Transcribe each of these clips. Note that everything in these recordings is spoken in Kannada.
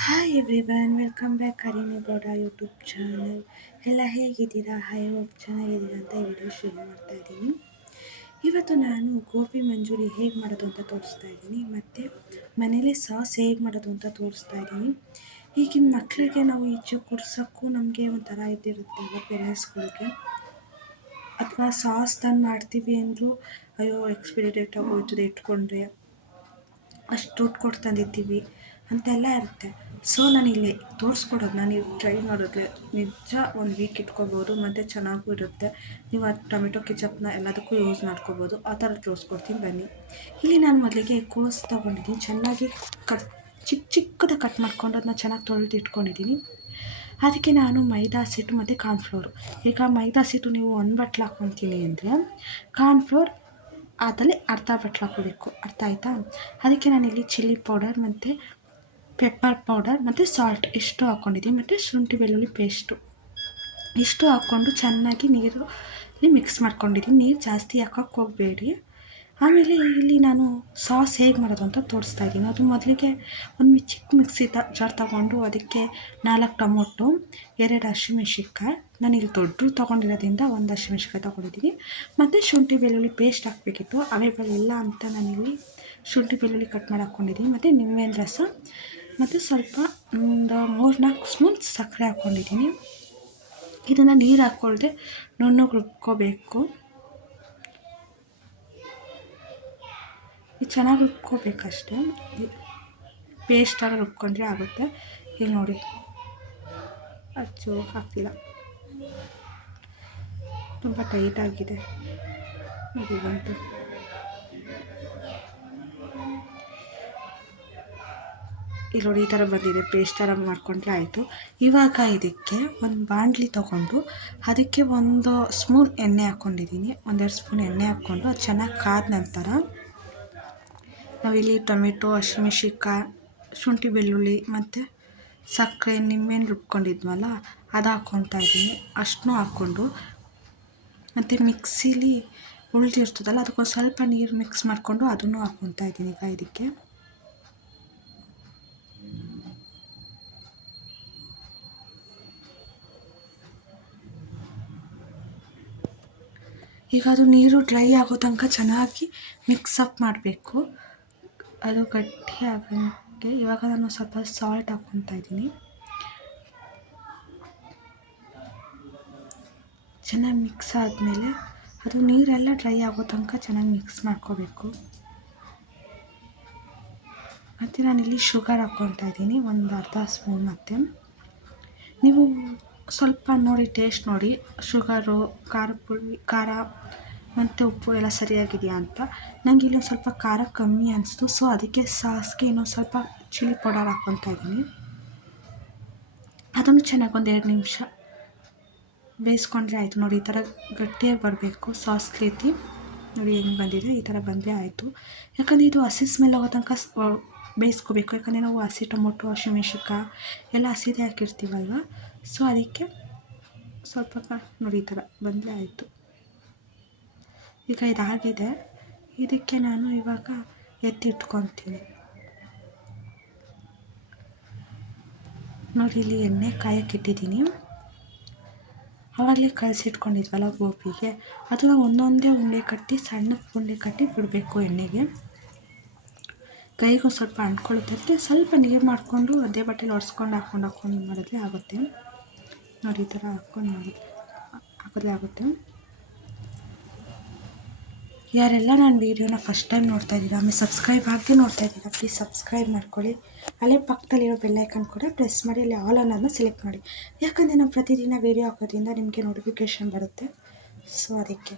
Hi everyone, welcome back Karini Gowda YouTube channel. ಎಲ್ಲ ಹೇಗಿದ್ದೀರಾ? ಐ ಹೋಪ್ ಚೆನ್ನಾಗಿದ್ದೀರಾ ಅಂತ ಈ ವಿಡಿಯೋ ಶುರು ಮಾಡ್ತಾ ಇದ್ದೀನಿ. ಇವತ್ತು ನಾನು ಗೋಬಿ ಮಂಚೂರಿ ಹೇಗೆ ಮಾಡೋದು ಅಂತ ತೋರಿಸ್ತಾ ಇದ್ದೀನಿ, ಮತ್ತು ಮನೇಲಿ ಸಾಸ್ ಹೇಗೆ ಮಾಡೋದು ಅಂತ ತೋರಿಸ್ತಾ ಇದ್ದೀನಿ. ಈಗಿನ ಮಕ್ಕಳಿಗೆ ನಾವು ಈಚೆ ಕೊಡ್ಸೋಕ್ಕೂ ನಮಗೆ ಒಂಥರ ಇದ್ದಿರುತ್ತೆ ಅಲ್ಲ ಪೇರೆಂಟ್ಸ್ಗಳಿಗೆ, ಅಥವಾ ಸಾಸ್ ತಂದು ಮಾಡ್ತೀವಿ ಅಂದರೂ ಅಯ್ಯೋ ಎಕ್ಸ್ಪೈರಿ ಡೇಟ್ ಆಗೋಯ್ತದೆ ಇಟ್ಕೊಂಡ್ರೆ, ಅಷ್ಟು ದುಡ್ಡು ಕೊಟ್ಟು ತಂದಿರ್ತೀವಿ ಅಂತೆಲ್ಲ ಇರುತ್ತೆ. ಸೊ ನಾನು ಇಲ್ಲಿ ತೋರಿಸ್ಕೊಡೋದು, ನಾನು ನೀವು ಟ್ರೈ ಮಾಡಿದ್ರೆ ನಿಜ ಒಂದು ವೀಕ್ ಇಟ್ಕೊಬೋದು ಮತ್ತು ಚೆನ್ನಾಗೂ ಇರುತ್ತೆ. ನೀವು ಆ ಟೊಮೆಟೊ ಕೆಚಪ್ನ ಎಲ್ಲದಕ್ಕೂ ಯೂಸ್ ಮಾಡ್ಕೊಬೋದು. ಆ ಥರ ತೋರಿಸ್ಕೊಡ್ತೀನಿ ಬನ್ನಿ. ಇಲ್ಲಿ ನಾನು ಮೊದಲಿಗೆ ಕೋಸ್ ತೊಗೊಂಡಿದ್ದೀನಿ, ಚೆನ್ನಾಗಿ ಚಿಕ್ಕದಾಗಿ ಕಟ್ ಮಾಡ್ಕೊಂಡು ಅದನ್ನ ಚೆನ್ನಾಗಿ ತೊಳೆದು ಇಟ್ಕೊಂಡಿದ್ದೀನಿ. ಅದಕ್ಕೆ ನಾನು ಮೈದಾ ಹಸಿಟ್ಟು ಮತ್ತು ಕಾರ್ನ್ಫ್ಲೋರು, ಈಗ ಮೈದಾ ಹಸಿಟ್ಟು ನೀವು ಒಂದು ಬಟ್ಲು ಹಾಕ್ಕೊತೀನಿ ಅಂದರೆ ಕಾರ್ನ್ಫ್ಲೋರ್ ಅದರಲ್ಲಿ ಅರ್ಧ ಬಟ್ಲು ಹಾಕೋಬೇಕು, ಅರ್ಥ ಆಯಿತಾ? ಅದಕ್ಕೆ ನಾನಿಲ್ಲಿ ಚಿಲ್ಲಿ ಪೌಡರ್ ಮತ್ತು ಪೆಪ್ಪರ್ ಪೌಡರ್ ಮತ್ತು ಸಾಲ್ಟ್ ಇಷ್ಟು ಹಾಕ್ಕೊಂಡಿದ್ದೀನಿ, ಮತ್ತು ಶುಂಠಿ ಬೆಳ್ಳುಳ್ಳಿ ಪೇಸ್ಟು ಇಷ್ಟು ಹಾಕ್ಕೊಂಡು ಚೆನ್ನಾಗಿ ನೀರಲ್ಲಿ ಮಿಕ್ಸ್ ಮಾಡ್ಕೊಂಡಿದ್ದೀನಿ. ನೀರು ಜಾಸ್ತಿ ಹಾಕೋಕ್ಕೆ ಹೋಗಬೇಡಿ. ಆಮೇಲೆ ಇಲ್ಲಿ ನಾನು ಸಾಸ್ ಹೇಗೆ ಮಾಡೋದು ಅಂತ ತೋರಿಸ್ತಾ ಇದ್ದೀನಿ. ಅದು ಮೊದಲಿಗೆ ಒಂದು ಚಿಕ್ಕ ಮಿಕ್ಸಿ ಜಾರ್ ತೊಗೊಂಡು ಅದಕ್ಕೆ 4 ಟೊಮೊಟೊ, 2 ಹಸಿಮೆಣ್ಸಿನ್ಕಾಯಿ, ನಾನು ಇಲ್ಲಿ ದೊಡ್ಡದು ತೊಗೊಂಡಿರೋದ್ರಿಂದ 1 ಹಸಿಮೆಣ್ಸಿನ್ಕಾಯಿ ತೊಗೊಂಡಿದ್ದೀನಿ, ಮತ್ತು ಶುಂಠಿ ಬೆಳ್ಳುಳ್ಳಿ ಪೇಸ್ಟ್ ಹಾಕಬೇಕಿತ್ತು. ಅವೈಲೇಬಲ್ ಇಲ್ಲ ಅಂತ ನಾನಿಲ್ಲಿ ಶುಂಠಿ ಬೆಳ್ಳುಳ್ಳಿ ಕಟ್ ಮಾಡಿ ಹಾಕ್ಕೊಂಡಿದ್ದೀನಿ, ಮತ್ತು ನಿಂಬೆಹಣ್ಣು ರಸ, ಮತ್ತು ಸ್ವಲ್ಪ ಒಂದು 3-4 ಸ್ಪೂನ್ ಸಕ್ಕರೆ ಹಾಕ್ಕೊಂಡಿದ್ದೀನಿ. ಇದನ್ನು ನೀರು ಹಾಕ್ಕೊಳ್ದೆ ನುಣ್ಣಗೆ ರುಬ್ಕೋಬೇಕು. ಇದು ಚೆನ್ನಾಗಿ ರುಬ್ಕೋಬೇಕಷ್ಟೇ, ಪೇಸ್ಟ್ ಥರ ರುಬ್ಕೊಂಡ್ರೆ ಆಗುತ್ತೆ. ಇಲ್ಲಿ ನೋಡಿ ಅಚ್ಚು ಹಾಕ್ತಿಲ್ಲ, ತುಂಬ ಟೈಟಾಗಿದೆ ನೋಡಿ ಬಂತು. ಇಲ್ಲಿ ನೋಡಿ ಈ ಥರ ಬಂದಿದೆ, ಪೇಸ್ಟ್ ಥರ ಮಾಡ್ಕೊಂಡ್ರೆ ಆಯಿತು. ಇವಾಗ ಇದಕ್ಕೆ ಒಂದು ಬಾಣಲಿ ತೊಗೊಂಡು ಅದಕ್ಕೆ 1 ಸ್ಪೂನ್ ಎಣ್ಣೆ ಹಾಕ್ಕೊಂಡಿದ್ದೀನಿ. 1-2 ಸ್ಪೂನ್ ಎಣ್ಣೆ ಹಾಕ್ಕೊಂಡು ಅದು ಚೆನ್ನಾಗಿ ಕಾದ ನಂತರ ನಾವಿಲ್ಲಿ ಟೊಮೆಟೊ, ಹಸಿಮೆಣ್ಸಿನ್ಕಾಯಿ, ಶುಂಠಿ ಬೆಳ್ಳುಳ್ಳಿ ಮತ್ತು ಸಕ್ಕರೆ, ನಿಂಬೆಹಣ್ಣು ರುಬ್ಕೊಂಡಿದ್ವಲ್ಲ ಅದು ಹಾಕ್ಕೊತಾ ಇದ್ದೀನಿ. ಅಷ್ಟನ್ನೂ ಹಾಕ್ಕೊಂಡು ಮತ್ತು ಮಿಕ್ಸಿಲಿ ಉಳಿದಿರ್ತದಲ್ಲ ಅದಕ್ಕೊಂದು ಸ್ವಲ್ಪ ನೀರು ಮಿಕ್ಸ್ ಮಾಡಿಕೊಂಡು ಅದನ್ನು ಹಾಕ್ಕೊತಾ ಇದ್ದೀನಿ. ಈಗ ಇದಕ್ಕೆ ಈಗ ಅದು ನೀರು ಡ್ರೈ ಆಗೋ ತನಕ ಚೆನ್ನಾಗಿ ಮಿಕ್ಸಪ್ ಮಾಡಬೇಕು, ಅದು ಗಟ್ಟಿ ಆಗೋಕ್ಕೆ. ಇವಾಗ ನಾನು ಸ್ವಲ್ಪ ಸಾಲ್ಟ್ ಹಾಕ್ಕೊತಾ ಇದ್ದೀನಿ. ಚೆನ್ನಾಗಿ ಮಿಕ್ಸ್ ಆದಮೇಲೆ ಅದು ನೀರೆಲ್ಲ ಡ್ರೈ ಆಗೋ ತನಕ ಚೆನ್ನಾಗಿ ಮಿಕ್ಸ್ ಮಾಡ್ಕೋಬೇಕು. ಮತ್ತು ನಾನಿಲ್ಲಿ ಶುಗರ್ ಹಾಕ್ಕೊತಾ ಇದ್ದೀನಿ, ಒಂದು ಅರ್ಧ ಸ್ಪೂನ್. ಮತ್ತು ನೀವು ಸ್ವಲ್ಪ ನೋಡಿ ಟೇಸ್ಟ್ ನೋಡಿ, ಶುಗರು, ಖಾರ ಮತ್ತು ಉಪ್ಪು ಎಲ್ಲ ಸರಿಯಾಗಿದೆಯಾ ಅಂತ. ನನಗೆ ಇನ್ನೊಂದು ಸ್ವಲ್ಪ ಖಾರ ಕಮ್ಮಿ ಅನಿಸ್ತು, ಸೊ ಅದಕ್ಕೆ ಸಾಸ್ಗೆ ಇನ್ನೊಂದು ಸ್ವಲ್ಪ ಚಿಲ್ಲಿ ಪೌಡರ್ ಹಾಕ್ಕೊತಾ ಇದ್ದೀನಿ. ಅದನ್ನು ಚೆನ್ನಾಗಿ 1-2 ನಿಮಿಷ ಬೇಯಿಸ್ಕೊಂಡ್ರೆ ಆಯಿತು. ನೋಡಿ ಈ ಥರ ಗಟ್ಟಿಯಾಗಿ ಬರಬೇಕು ಸಾಸ್ ರೀತಿ. ನೋಡಿ ಹೆಂಗೆ ಬಂದಿದೆ, ಈ ಥರ ಬಂದರೆ ಆಯಿತು. ಯಾಕಂದರೆ ಇದು ಹಸಿ ಸ್ಮೆಲ್ ಆಗೋ ತನಕ ಬೇಯಿಸ್ಕೋಬೇಕು, ಯಾಕಂದರೆ ನಾವು ಹಸಿ ಟೊಮೊಟೊ, ಹಸಿಮೆಣ್ಸಿನ್ಕಾಯಿ ಎಲ್ಲ ಹಸಿದೇ ಹಾಕಿರ್ತೀವಲ್ವ. ಸೊ ಅದಕ್ಕೆ ಸ್ವಲ್ಪ ನೋಡಿ ಈ ಥರ ಬಂದರೆ ಆಯಿತು. ಈಗ ಇದಾಗಿದೆ, ಇದಕ್ಕೆ ನಾನು ಇವಾಗ ಎತ್ತಿಟ್ಕೊತೀನಿ. ನೋಡಿ ಇಲ್ಲಿ ಎಣ್ಣೆ ಕಾಯಕ್ಕೆ ಇಟ್ಟಿದ್ದೀನಿ. ಆವಾಗಲೇ ಕಲಸಿಟ್ಕೊಂಡಿದ್ವಲ್ಲ ಗೋಬಿಗೆ, ಅದು ಒಂದೊಂದೇ ಉಂಡೆ ಕಟ್ಟಿ, ಸಣ್ಣ ಉಂಡೆ ಕಟ್ಟಿ ಬಿಡಬೇಕು ಎಣ್ಣೆಗೆ. ಕೈಗೂ ಸ್ವಲ್ಪ ಅಂಟ್ಕೊಳ್ಳುತ್ತೆ, ಸ್ವಲ್ಪ ನೀರು ಮಾಡಿಕೊಂಡು ಅದೇ ಬಟ್ಟೆಲಿ ಒರೆಸ್ಕೊಂಡು ಹಾಕ್ಕೊಂಡು ಮಾಡಿದ್ರೆ ಆಗುತ್ತೆ. ನೋಡಿ ಈ ಥರ ಹಾಕಿದ್ರೆ ಆಗುತ್ತೆ. ಯಾರೆಲ್ಲ ನಾನು ವೀಡಿಯೋನ ಫಸ್ಟ್ ಟೈಮ್ ನೋಡ್ತಾ ಇದ್ದೀರಾ, ಆಮೇಲೆ ಸಬ್ಸ್ಕ್ರೈಬ್ ಆಗದೆ ನೋಡ್ತಾ ಇದ್ದೀರಾ, ಪ್ಲೀಸ್ ಸಬ್ಸ್ಕ್ರೈಬ್ ಮಾಡ್ಕೊಳ್ಳಿ. ಅಲ್ಲೇ ಪಕ್ಕದಲ್ಲಿರೋ ಬೆಲ್ಲೈಕನ್ ಕೂಡ ಪ್ರೆಸ್ ಮಾಡಿ, ಅಲ್ಲಿ ಆಲ್ ಅನ್ನೋದನ್ನ ಸೆಲೆಕ್ಟ್ ಮಾಡಿ. ಯಾಕಂದರೆ ನಾವು ಪ್ರತಿದಿನ ವೀಡಿಯೋ ಹಾಕೋದ್ರಿಂದ ನಿಮಗೆ ನೋಟಿಫಿಕೇಷನ್ ಬರುತ್ತೆ. ಸೊ ಅದಕ್ಕೆ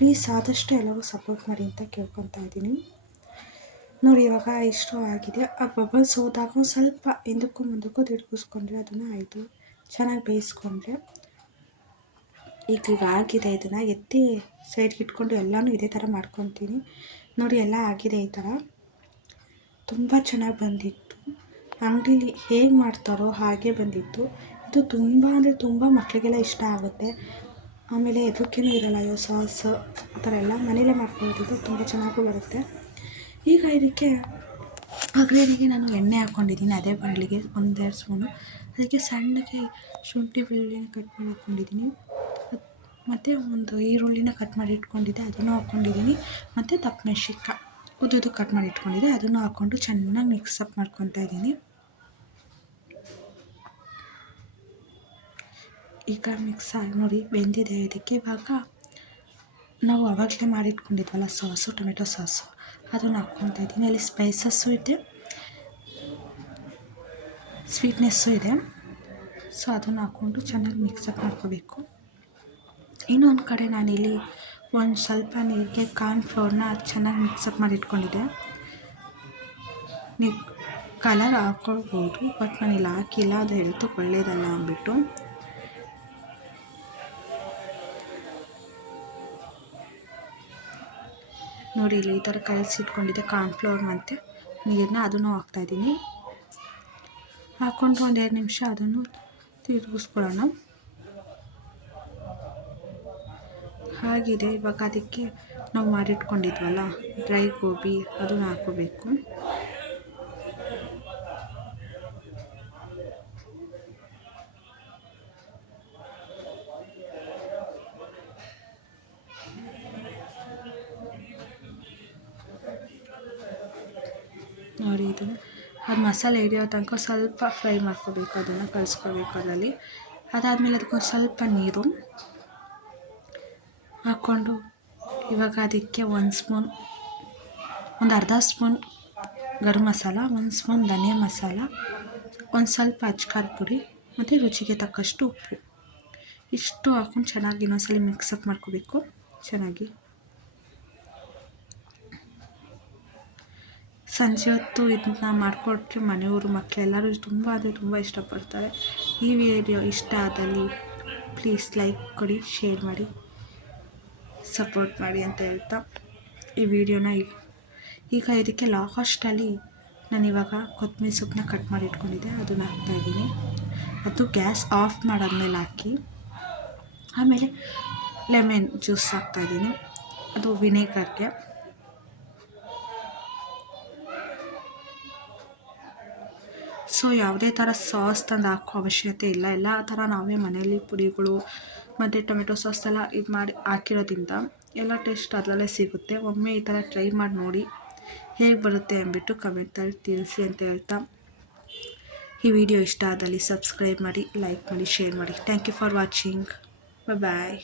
ಪ್ಲೀಸ್ ಆದಷ್ಟು ಎಲ್ಲರೂ ಸಪೋರ್ಟ್ ಮಾಡಿ ಅಂತ ಕೇಳ್ಕೊತಾ ಇದ್ದೀನಿ. ನೋಡಿ ಇವಾಗ ಇಷ್ಟು ಆಗಿದೆ. ಆ ಬಬಲ್ಸ್ ಹೋದಾಗ ಸ್ವಲ್ಪ ಹಿಂದಕ್ಕೂ ಮುಂದಕ್ಕೂ ತಿರುಗಿಸ್ಕೊಂಡ್ರೆ ಅದನ್ನು ಆಯಿತು, ಚೆನ್ನಾಗಿ ಬೇಯಿಸ್ಕೊಂಡ್ರೆ. ಈಗ ಆಗಿದೆ, ಇದನ್ನು ಎತ್ತಿ ಸೈಡ್ಗೆ ಇಟ್ಕೊಂಡು ಎಲ್ಲನೂ ಇದೇ ಥರ ಮಾಡ್ಕೊತೀನಿ. ನೋಡಿ ಎಲ್ಲ ಆಗಿದೆ ಈ ಥರ, ತುಂಬ ಚೆನ್ನಾಗಿ ಬಂದಿತ್ತು. ಅಂಗಡೀಲಿ ಹೇಗೆ ಮಾಡ್ತಾರೋ ಹಾಗೆ ಬಂದಿತ್ತು. ಇದು ತುಂಬ ಅಂದರೆ ತುಂಬ ಮಕ್ಕಳಿಗೆಲ್ಲ ಇಷ್ಟ ಆಗುತ್ತೆ. ಆಮೇಲೆ ಎದಕ್ಕೇನೂ ಇರೋಲ್ಲ, ಅಯ್ಯೋ ಸಾಸ್ ಆ ಥರ ಎಲ್ಲ ಮನೇಲೇ ಮಾಡ್ಕೊಳ್ತಿದ್ದು ತುಂಬ ಚೆನ್ನಾಗೂ ಬರುತ್ತೆ. ಈಗ ಇದಕ್ಕೆ ಒಗ್ಗರಣೆಗೆ ನಾನು ಎಣ್ಣೆ ಹಾಕ್ಕೊಂಡಿದ್ದೀನಿ, ಅದೇ ಬಾಣಲಿಗೆ 1-2 ಸ್ಪೂನು. ಅದಕ್ಕೆ ಸಣ್ಣಗೆ ಶುಂಠಿ ಬೆಳ್ಳುಳ್ಳಿನ ಕಟ್ ಮಾಡಿ ಹಾಕ್ಕೊಂಡಿದ್ದೀನಿ, ಮತ್ತು ಒಂದು ಈರುಳ್ಳಿನ ಕಟ್ ಮಾಡಿ ಇಟ್ಕೊಂಡಿದ್ದೆ ಅದನ್ನು ಹಾಕ್ಕೊಂಡಿದ್ದೀನಿ, ಮತ್ತು ದಪ್ಪ ಮೆಣಸಿನ್ಕಾಯಿ ಉದ್ದುದ್ದು ಕಟ್ ಮಾಡಿ ಇಟ್ಕೊಂಡಿದ್ದೆ ಅದನ್ನು ಹಾಕ್ಕೊಂಡು ಚೆನ್ನಾಗಿ ಮಿಕ್ಸಪ್ ಮಾಡ್ಕೊತಾ ಇದ್ದೀನಿ. ಈಗ ಮಿಕ್ಸ್ ಆಗಿ ನೋಡಿ ಬೆಂದಿದೆ. ಇದಕ್ಕೆ ಇವಾಗ ನಾವು ಆವಾಗಲೇ ಮಾಡಿಟ್ಕೊಂಡಿದ್ವಲ್ಲ ಸಾಸು, ಟೊಮೆಟೊ ಸಾಸು, ಅದನ್ನು ಹಾಕ್ಕೊತಾ ಇದ್ದೀನಿ. ಅಲ್ಲಿ ಸ್ಪೈಸಸ್ಸು ಇದೆ, ಸ್ವೀಟ್ನೆಸ್ಸು ಇದೆ. ಸೊ ಅದನ್ನು ಹಾಕ್ಕೊಂಡು ಚೆನ್ನಾಗಿ ಮಿಕ್ಸಪ್ ಮಾಡ್ಕೋಬೇಕು. ಇನ್ನೊಂದು ಕಡೆ ನಾನಿಲ್ಲಿ ಒಂದು ಸ್ವಲ್ಪ ನೀರಿಗೆ ಕಾರ್ನ್ಫ್ಲೋರ್ನ ಚೆನ್ನಾಗಿ ಮಿಕ್ಸಪ್ ಮಾಡಿ ಇಟ್ಕೊಂಡಿದ್ದೆ. ನೀವು ಕಲರ್ ಹಾಕ್ಕೊಳ್ಬೋದು, ಬಟ್ ನಾನಿಲ್ಲಿ ಹಾಕಿಲ್ಲ, ಅದು ಹೆಲ್ತಿಗೆ ಒಳ್ಳೆಯದಲ್ಲ ಅಂದ್ಬಿಟ್ಟು. ನೋಡಿ ಇಲ್ಲಿ ಈ ಥರ ಕಲಸಿಟ್ಕೊಂಡಿದ್ದೆ ಕಾರ್ನ್ಫ್ಲೋರ್ ಮತ್ತು ನೀರನ್ನ, ಅದನ್ನು ಹಾಕ್ತಾಯಿದ್ದೀನಿ. ಹಾಕ್ಕೊಂಡು 1-2 ನಿಮಿಷ ಅದನ್ನು ತಿರುಗಿಸ್ಕೊಳ್ಳೋಣ. ಹಾಗಿದೆ. ಇವಾಗ ಅದಕ್ಕೆ ನಾವು ಮಾಡಿಟ್ಕೊಂಡಿದ್ವಲ್ಲ ಡ್ರೈ ಗೋಬಿ, ಅದನ್ನು ಹಾಕೋಬೇಕು. ನೋಡಿ ಇದನ್ನು ಅದು ಮಸಾಲೆ ಹಿಡಿಯೋ ತನಕ ಸ್ವಲ್ಪ ಫ್ರೈ ಮಾಡ್ಕೋಬೇಕು, ಅದನ್ನು ಕಲಿಸ್ಕೋಬೇಕು ಅದರಲ್ಲಿ. ಅದಾದಮೇಲೆ ಅದಕ್ಕೊಂದು ಸ್ವಲ್ಪ ನೀರು ಹಾಕ್ಕೊಂಡು ಇವಾಗ ಅದಕ್ಕೆ 1 ಸ್ಪೂನ್, ಒಂದು ಅರ್ಧ ಸ್ಪೂನ್ ಗರಂ ಮಸಾಲ, 1 ಸ್ಪೂನ್ ಧನಿಯಾ ಮಸಾಲ, ಒಂದು ಸ್ವಲ್ಪ ಅಚ್ಕಾರದ ಪುಡಿ ಮತ್ತು ರುಚಿಗೆ ತಕ್ಕಷ್ಟು ಉಪ್ಪು, ಇಷ್ಟು ಹಾಕ್ಕೊಂಡು ಚೆನ್ನಾಗಿ ಇನ್ನೊಂದ್ಸಲ ಮಿಕ್ಸಪ್ ಮಾಡ್ಕೋಬೇಕು ಚೆನ್ನಾಗಿ. ಸಂಜೆ ಹೊತ್ತು ಇದನ್ನ ಮಾಡಿಕೊಟ್ರೆ ಮನೆಯವರು ಮಕ್ಕಳೆಲ್ಲರೂ ತುಂಬ ಅಂದರೆ ತುಂಬ ಇಷ್ಟಪಡ್ತಾರೆ. ಈ ವಿಡಿಯೋ ಇಷ್ಟ ಆದಲ್ಲಿ ಪ್ಲೀಸ್ ಲೈಕ್ ಕೊಡಿ, ಶೇರ್ ಮಾಡಿ, ಸಪೋರ್ಟ್ ಮಾಡಿ ಅಂತ ಹೇಳ್ತಾ ಈ ವಿಡಿಯೋನ ಈಗ ಇದಕ್ಕೆ ಲಾಸ್ಟಲ್ಲಿ ನಾನಿವಾಗ ಕೊತ್ತಂಬರಿ ಸೊಪ್ಪನ್ನ ಕಟ್ ಮಾಡಿ ಇಟ್ಕೊಂಡಿದ್ದೆ ಅದನ್ನು ಹಾಕ್ತಾಯಿದ್ದೀನಿ. ಅದು ಗ್ಯಾಸ್ ಆಫ್ ಮಾಡಾದ್ಮೇಲೆ ಹಾಕಿ, ಆಮೇಲೆ ಲೆಮನ್ ಜ್ಯೂಸ್ ಹಾಕ್ತಾಯಿದ್ದೀನಿ, ಅದು ವಿನೇಗರ್ಗೆ. ಸೊ ಯಾವುದೇ ಥರ ಸಾಸ್ ತಂದು ಹಾಕೋ ಅವಶ್ಯಕತೆ ಇಲ್ಲ, ಎಲ್ಲ ಥರ ನಾವೇ ಮನೆಯಲ್ಲಿ ಪುಡಿಗಳು ಮತ್ತು ಟೊಮೆಟೊ ಸಾಸ್ ಎಲ್ಲ ಇದು ಮಾಡಿ ಹಾಕಿರೋದ್ರಿಂದ ಎಲ್ಲ ಟೇಸ್ಟ್ ಅದರಲ್ಲೇ ಸಿಗುತ್ತೆ. ಒಮ್ಮೆ ಈ ಥರ ಟ್ರೈ ಮಾಡಿ ನೋಡಿ ಹೇಗೆ ಬರುತ್ತೆ ಅಂದ್ಬಿಟ್ಟು ಕಮೆಂಟಲ್ಲಿ ತಿಳಿಸಿ ಅಂತ ಹೇಳ್ತಾ, ಈ ವಿಡಿಯೋ ಇಷ್ಟ ಆದಲ್ಲಿ ಸಬ್ಸ್ಕ್ರೈಬ್ ಮಾಡಿ, ಲೈಕ್ ಮಾಡಿ, ಶೇರ್ ಮಾಡಿ. Thank you for watching. Bye.